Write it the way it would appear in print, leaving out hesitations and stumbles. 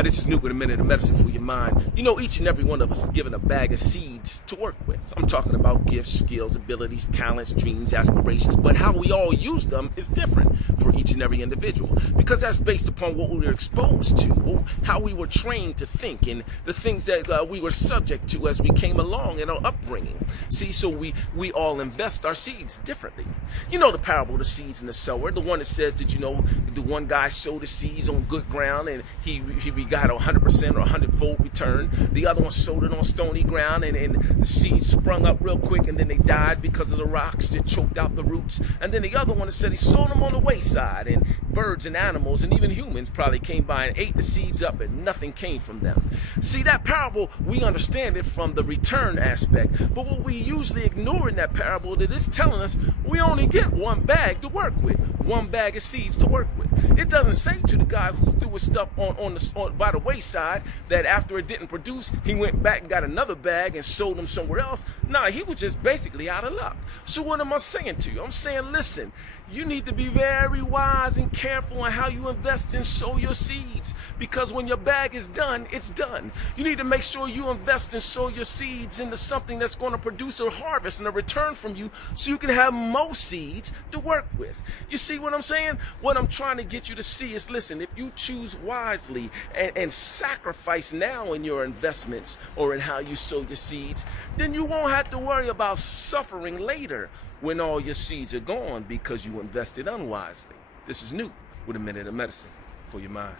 Hi, this is Newt with a minute of medicine for your mind. You know, each and every one of us is given a bag of seeds to work with. I'm talking about gifts, skills, abilities, talents, dreams, aspirations, but how we all use them is different for each and every individual, because that's based upon what we were exposed to, how we were trained to think, and the things that we were subject to as we came along in our upbringing. See, so we all invest our seeds differently. You know the parable of the seeds and the sower, the one that says that, you know, the one guy sowed the seeds on good ground and he got 100% or 100-fold return. The other one sowed it on stony ground and the seeds sprung up real quick and then they died because of the rocks that choked out the roots. And then the other one said he sowed them on the wayside, and birds and animals and even humans probably came by and ate the seeds up and nothing came from them. See, that parable, we understand it from the return aspect, but what we usually ignore in that parable that it's telling us we only get one bag to work with, one bag of seeds to work with. It doesn't say to the guy who threw his stuff by the wayside that after it didn't produce, he went back and got another bag and sold them somewhere else. Nah, he was just basically out of luck. So what am I saying to you? I'm saying, listen, you need to be very wise and careful on how you invest and sow your seeds, because when your bag is done, it's done. You need to make sure you invest and sow your seeds into something that's going to produce a harvest and a return from you, so you can have more seeds to work with. You see what I'm saying? What I'm trying to get you to see is, listen, if you choose wisely and sacrifice now in your investments or in how you sow your seeds, then you won't have to worry about suffering later when all your seeds are gone because you invested unwisely. This is Newt with a minute of medicine for your mind.